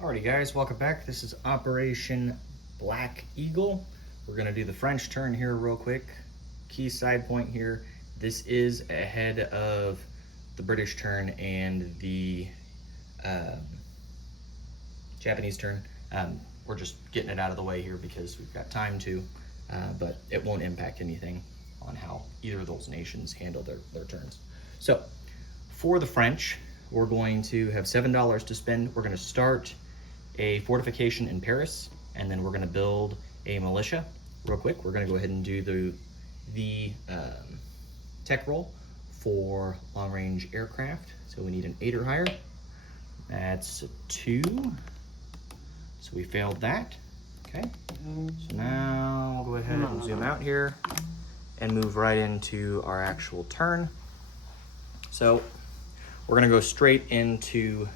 Alrighty guys, welcome back. This is Operation Black Eagle. We're gonna do the French turn here real quick. Key side point here, this is ahead of the British turn and the Japanese turn. We're just getting it out of the way here because we've got time to, but it won't impact anything on how either of those nations handle their turns. So for the French, we're going to have $7 to spend. We're gonna start a fortification in Paris, and then we're gonna build a militia real quick. We're gonna go ahead and do the tech roll for long range aircraft. So we need an 8 or higher. That's a 2. So we failed that. Okay. So now I'll go ahead and zoom out here and move right into our actual turn. So we're gonna go straight into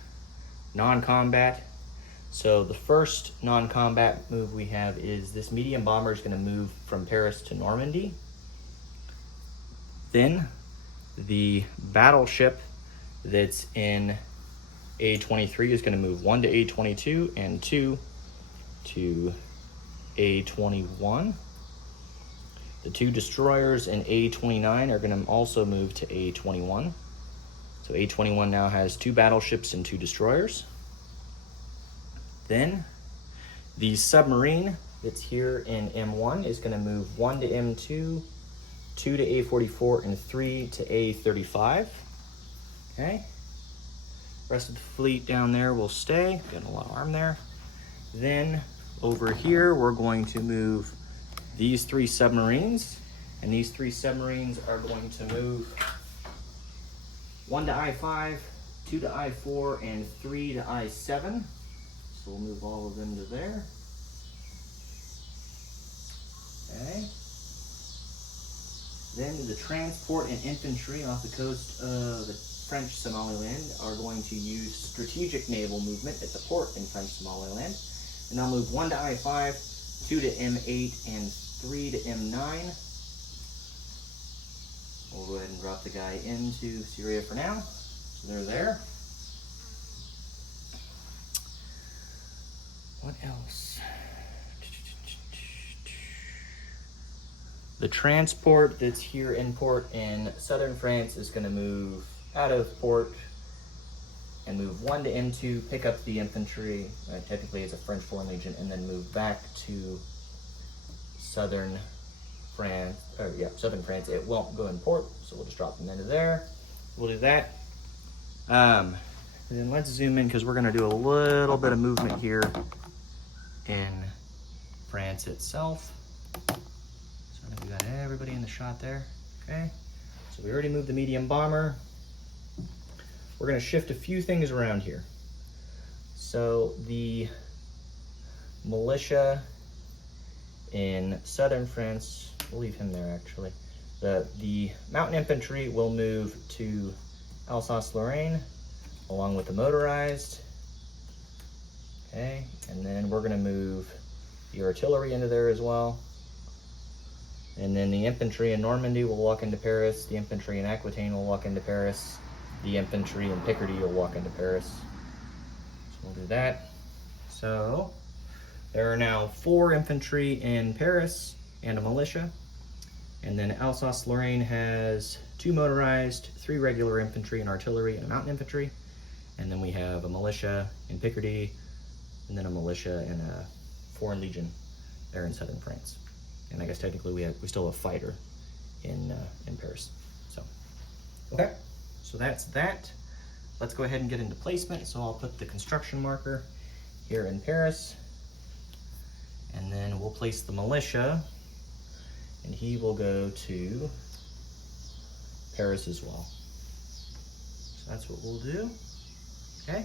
non-combat. So the first non-combat move we have is this medium bomber is gonna move from Paris to Normandy. Then the battleship that's in A23 is gonna move 1 to A22 and 2 to A21. The 2 destroyers in A29 are gonna also move to A21. So A21 now has 2 battleships and 2 destroyers. Then the submarine that's here in M1 is gonna move 1 to M2, 2 to A44, and 3 to A35. Okay. Rest of the fleet down there will stay. Got a lot of arm there. Then over here, we're going to move these 3 submarines, and these 3 submarines are going to move 1 to I5, 2 to I4, and 3 to I7. So we'll move all of them to there. Okay. Then the transport and infantry off the coast of the French Somaliland are going to use strategic naval movement at the port in French Somaliland. And they'll move 1 to I5, 2 to M8, and 3 to M9. We'll go ahead and drop the guy into Syria for now. So they're there. What else? The transport that's here in port in southern France is going to move out of port and move 1 to M2, pick up the infantry, technically it's a French Foreign Legion, and then move back to southern France. Southern France. It won't go in port, so we'll just drop them into there. We'll do that. And then let's zoom in because we're going to do a little bit of movement here in France itself. So I think we got everybody in the shot there. Okay. So we already moved the medium bomber. We're going to shift a few things around here. So the militia in southern France, we'll leave him there actually. The mountain infantry will move to Alsace-Lorraine along with the motorized. Okay, and then we're gonna move the artillery into there as well. And then the infantry in Normandy will walk into Paris. The infantry in Aquitaine will walk into Paris. The infantry in Picardy will walk into Paris. So we'll do that. So there are now 4 infantry in Paris and a militia. And then Alsace-Lorraine has 2 motorized, 3 regular infantry and artillery, and a mountain infantry. And then we have a militia in Picardy, and then a militia and a Foreign Legion there in southern France. And I guess technically we still have a fighter in Paris. So, okay, so that's that. Let's go ahead and get into placement. So I'll put the construction marker here in Paris, and then we'll place the militia, and he will go to Paris as well. So that's what we'll do. Okay.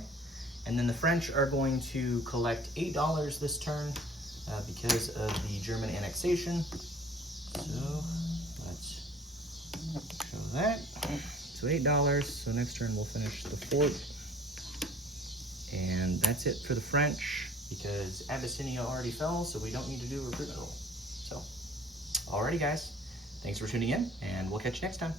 And then the French are going to collect $8 this turn because of the German annexation. So let's show that. So $8. So next turn we'll finish the fort. And that's it for the French because Abyssinia already fell, so we don't need to do a recruitment roll. So, alrighty guys, thanks for tuning in, and we'll catch you next time.